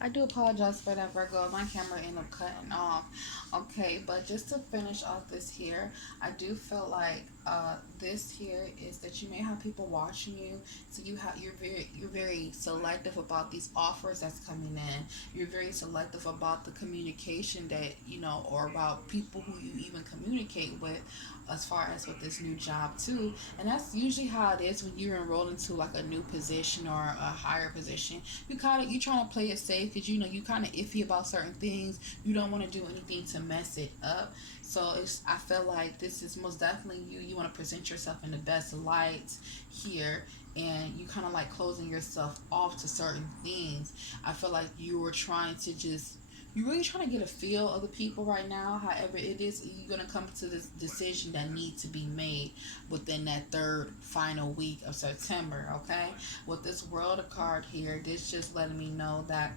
I do apologize for that, Virgo. My camera ended up cutting off. Okay, but just to finish off this here, I do feel like this here is that you may have people watching you, so you're very selective about these offers that's coming in. You're very selective about the communication that or about people who you even communicate with, as far as with this new job too. And that's usually how it is when you're enrolled into like a new position or a higher position. You trying to play it safe because you kind of iffy about certain things. You don't want to do anything to mess it up. So I feel like this is most definitely you want to present yourself in the best light here, and you kind of like closing yourself off to certain things. I feel like you were trying to just you're really trying to get a feel of the people right now. However, it is you're gonna come to this decision that needs to be made within that third final week of September. Okay, with this World card here, this just letting me know that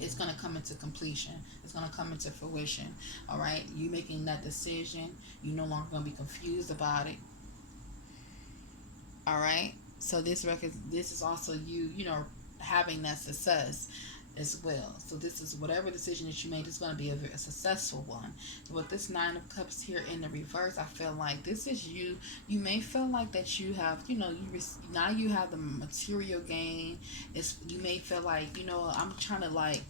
it's going to come into completion. It's going to come into fruition. All right, you making that decision, you no longer going to be confused about it. All right, so this is also having that success as well. So this is whatever decision that you made is going to be a successful one. With this Nine of Cups here in the reverse, I feel like this is you. You may feel like that you have, now you have the material gain. You may feel like I'm trying to like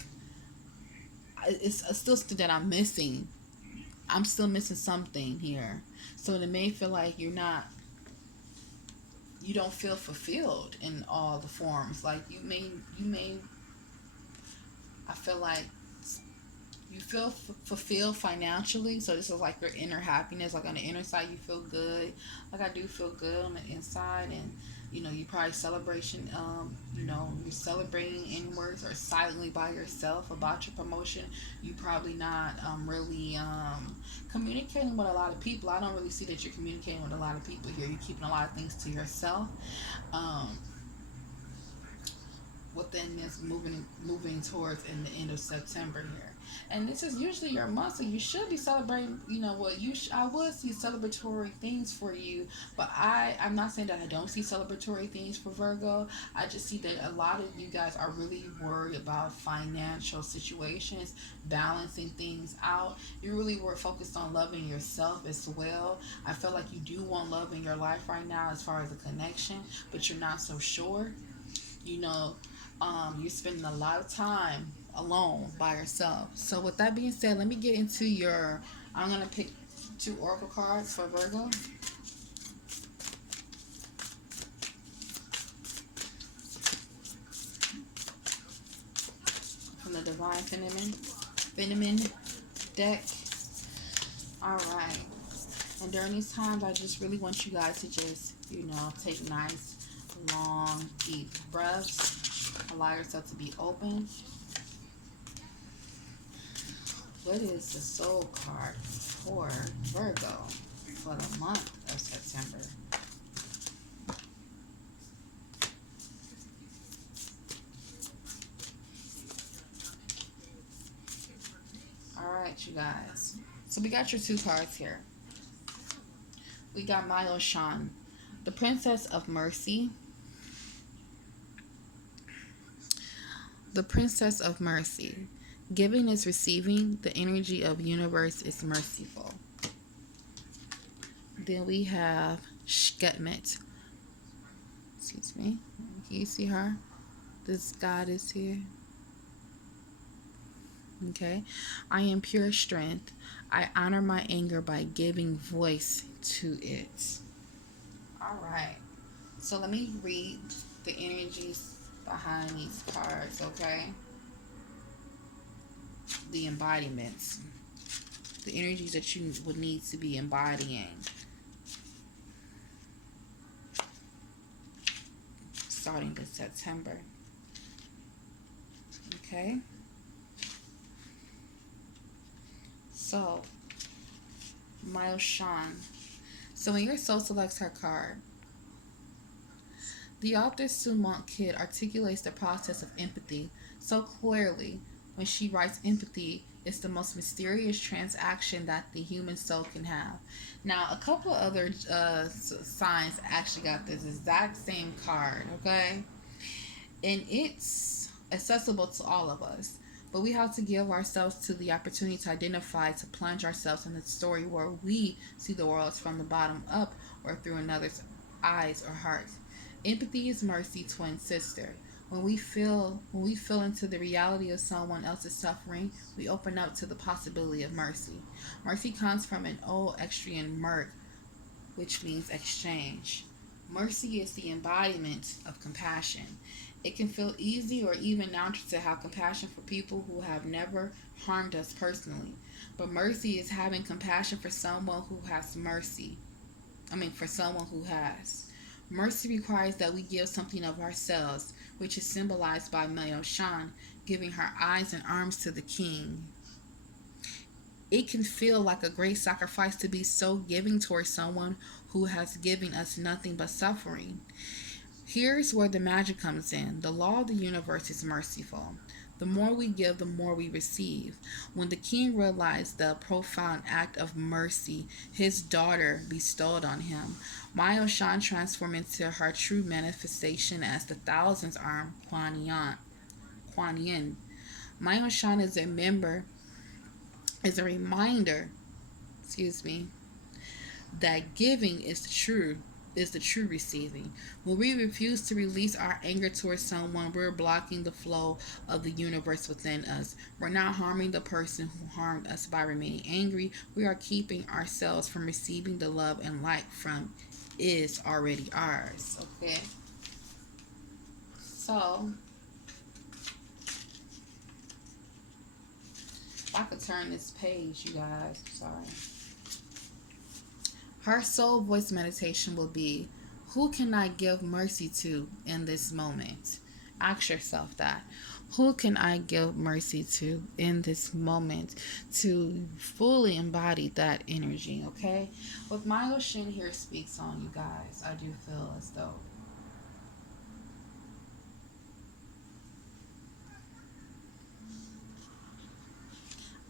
it's still that I'm missing. I'm still missing something here. So it may feel like you don't feel fulfilled in all the forms. Like you may I feel like you feel fulfilled financially. So this is like your inner happiness. Like on the inner side, you feel good. Like I do feel good on the inside, and you probably you're celebrating inwards or silently by yourself about your promotion. You probably not really communicating with a lot of people. I don't really see that you're communicating with a lot of people here. You're keeping a lot of things to yourself. Um, within this moving towards in the end of September here. And this is usually your month, so you should be celebrating. I would see celebratory things for you, but I'm not saying that I don't see celebratory things for Virgo. I just see that a lot of you guys are really worried about financial situations, balancing things out. You really were focused on loving yourself as well. I feel like you do want love in your life right now as far as a connection, but you're not so sure. You know, you're spending a lot of time alone by yourself. So with that being said, let me get into your. I'm gonna pick two oracle cards for Virgo from the Divine Feminine deck. All right. And during these times, I just really want you guys to just take nice, long, deep breaths. Allow yourself to be open. What is the soul card for Virgo for the month of September? All right, you guys. So we got your two cards here. We got Milo Shan, the Princess of Mercy. The Princess of Mercy. Giving is receiving. The energy of universe is merciful. Then we have Shketmet. Excuse me. Can you see her? This goddess here. Okay. I am pure strength. I honor my anger by giving voice to it. All right. So let me read the energies behind these cards, okay? The embodiments. The energies that you would need to be embodying. Starting this September. Okay? So, Miles Sean. So when your soul selects her card, the author Sue Monk Kidd articulates the process of empathy so clearly when she writes empathy is the most mysterious transaction that the human soul can have. Now, a couple of other signs actually got this exact same card, okay? And it's accessible to all of us. But we have to give ourselves to the opportunity to identify, to plunge ourselves in the story where we see the world from the bottom up or through another's eyes or heart. Empathy is mercy, twin sister. When we feel into the reality of someone else's suffering, we open up to the possibility of mercy. Mercy comes from an old Extrian merc, which means exchange. Mercy is the embodiment of compassion. It can feel easy or even natural to have compassion for people who have never harmed us personally. But mercy is having compassion for someone who has mercy. For someone who has. Mercy requires that we give something of ourselves, which is symbolized by Mayo Shan giving her eyes and arms to the king. It can feel like a great sacrifice to be so giving towards someone who has given us nothing but suffering. Here's where the magic comes in. The law of the universe is merciful. The more we give, the more we receive. When the king realized the profound act of mercy his daughter bestowed on him, Mayo Shan transformed into her true manifestation as the Thousand's Arm Kuan Yin. Kuan Yin. Mayo Shan is a reminder, excuse me, that giving is the true receiving. When we refuse to release our anger towards someone, we're blocking the flow of the universe within us. We're not harming the person who harmed us by remaining angry. We are keeping ourselves from receiving the love and light from is already ours. Okay. So if I could turn this page, you guys, sorry. Her soul voice meditation will be, who can I give mercy to in this moment? Ask yourself that. Who can I give mercy to in this moment to fully embody that energy, okay? What Milo Shin here speaks on, you guys, I do feel as though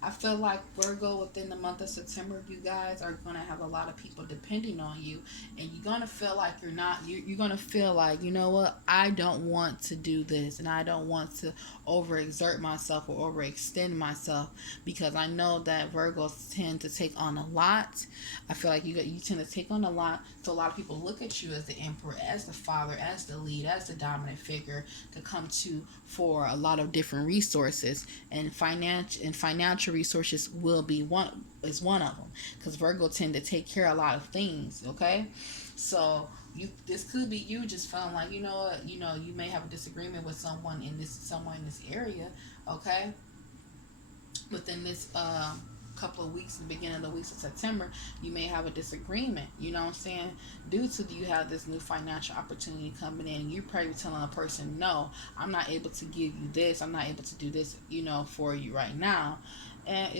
I feel like Virgo within the month of September, you guys are gonna have a lot of people depending on you, and you're gonna feel like you're not. You're gonna feel like, you know what, I don't want to do this, and I don't want to overexert myself or overextend myself because I know that Virgos tend to take on a lot. I feel like you tend to take on a lot, so a lot of people look at you as the emperor, as the father, as the lead, as the dominant figure to come to for a lot of different resources, and financial resources will be one of them because Virgo tend to take care of a lot of things. Okay, so this could be you just feeling like, you may have a disagreement with someone in this area. Okay, within this couple of weeks, the beginning of the weeks of September, you may have a disagreement. You know what I'm saying? Due to you have this new financial opportunity coming in, you're probably telling a person, no, I'm not able to give you this. I'm not able to do this, for you right now, and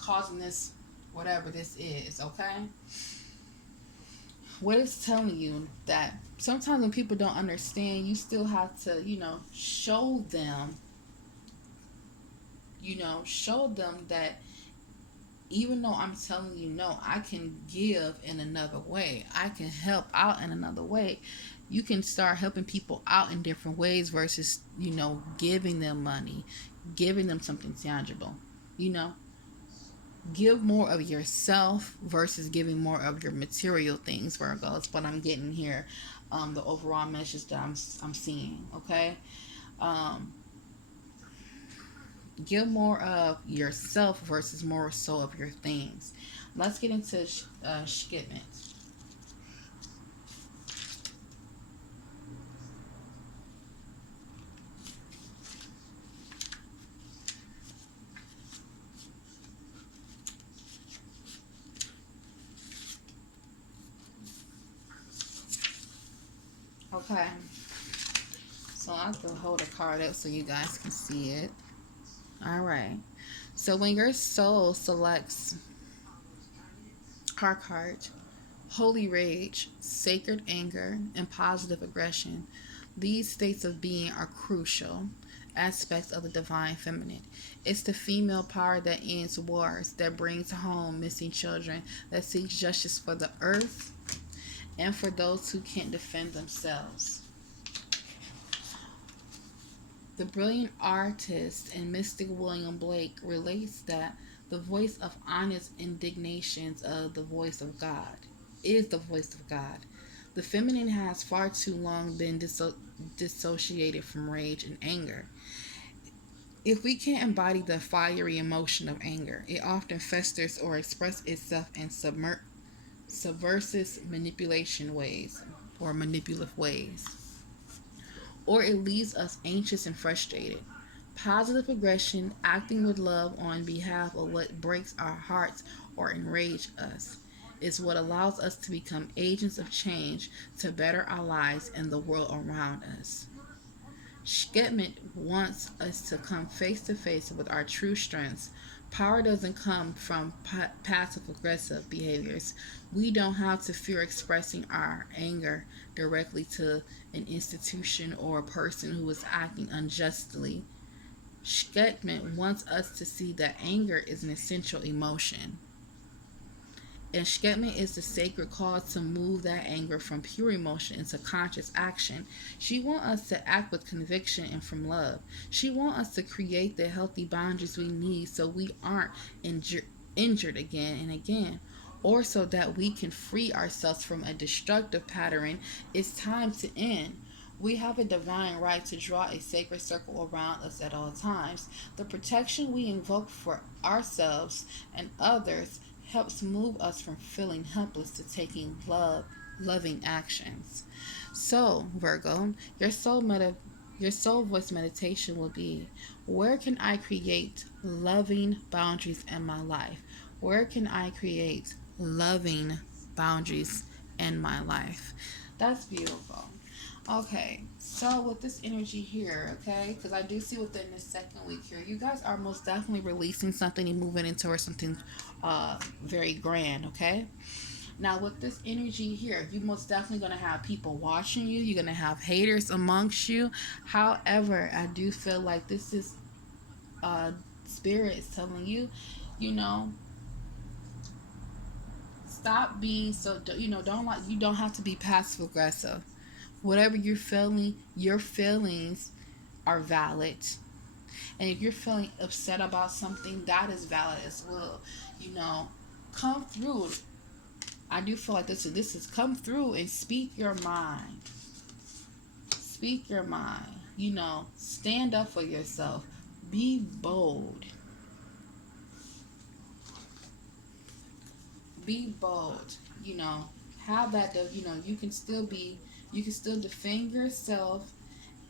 causing this whatever this is. Okay, what it's telling you that sometimes when people don't understand, you still have to, show them that even though I'm telling you no, I can give in another way. I can help out in another way. You can start helping people out in different ways versus, giving them money, giving them something tangible. You know, give more of yourself versus giving more of your material things, Virgo. It's what I'm getting here. The overall message that I'm seeing. Okay. Um, Give more of yourself versus more so of your things. Let's get into shipment. Okay, so I have to hold a card up so you guys can see it. All right. So when your soul selects card, holy rage, sacred anger, and positive aggression, these states of being are crucial aspects of the divine feminine. It's the female power that ends wars, that brings home missing children, that seeks justice for the earth and for those who can't defend themselves. The brilliant artist and mystic William Blake relates that the voice of honest indignations of the voice of God is the voice of God. The feminine has far too long been dissociated from rage and anger. If we can't embody the fiery emotion of anger, it often festers or expresses itself in subversive manipulation ways or manipulative ways, or it leaves us anxious and frustrated. Positive aggression, acting with love on behalf of what breaks our hearts or enrage us, is what allows us to become agents of change to better our lives and the world around us. Schedman wants us to come face to face with our true strengths. Power doesn't come from passive aggressive behaviors. We don't have to fear expressing our anger directly to an institution or a person who is acting unjustly. Schedman wants us to see that anger is an essential emotion. And Schedman is the sacred call to move that anger from pure emotion into conscious action. She wants us to act with conviction and from love. She wants us to create the healthy boundaries we need so we aren't injured again and again, or so that we can free ourselves from a destructive pattern. It's time to end. We have a divine right to draw a sacred circle around us at all times. The protection we invoke for ourselves and others helps move us from feeling helpless to taking loving actions. So, Virgo, your soul voice meditation will be, where can I create loving boundaries in my life? Where can I create loving boundaries in my life? That's beautiful. Okay, so with this energy here, okay, because I do see within this second week here, you guys are most definitely releasing something and moving into or something very grand, okay? Now with this energy here, you most definitely gonna have people watching you. You're gonna have haters amongst you. However, I do feel like this is spirit is telling you, you know, stop being so. Don't like you. Don't have to be passive aggressive. Whatever you're feeling, your feelings are valid. And if you're feeling upset about something, that is valid as well. You know, come through. I do feel like this is come through and speak your mind. Speak your mind. Stand up for yourself. Be bold. Be bold. You know, have that. You can still defend yourself,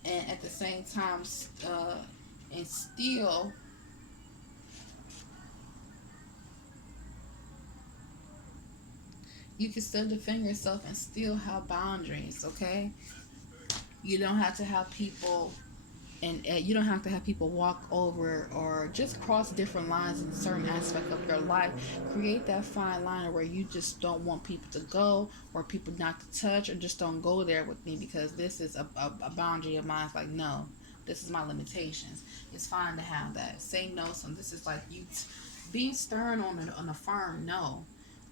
and at the same time, and still you can still defend yourself and still have boundaries. Okay, you don't have to have people and you don't have to have people walk over or just cross different lines in certain aspect of your life. Create that fine line where you just don't want people to go or people not to touch, or just don't go there with me because this is a boundary of mine. It's like, no, this is my limitations. It's fine to have that. Say no. So this is like you being stern on a firm no.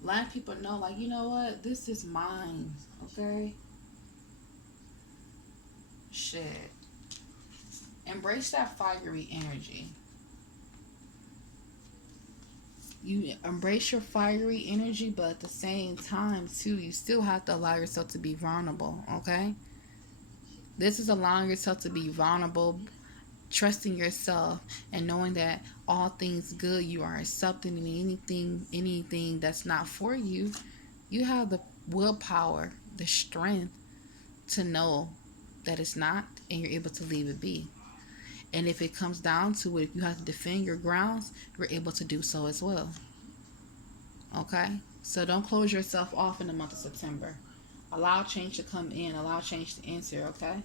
Let people know, like, you know what, this is mine. Okay, shit. Embrace that fiery energy. You embrace your fiery energy, but at the same time, too, you still have to allow yourself to be vulnerable, okay? This is allowing yourself to be vulnerable, trusting yourself, and knowing that all things good you are accepting, and anything that's not for you, you have the willpower, the strength to know that it's not, and you're able to leave it be. And if it comes down to it, if you have to defend your grounds, you're able to do so as well. Okay? So don't close yourself off in the month of September. Allow change to come in. Allow change to enter. Okay?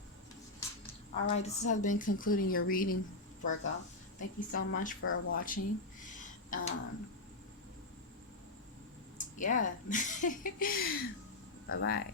All right. This has been concluding your reading, Virgo. Thank you so much for watching. Um, yeah. Bye bye.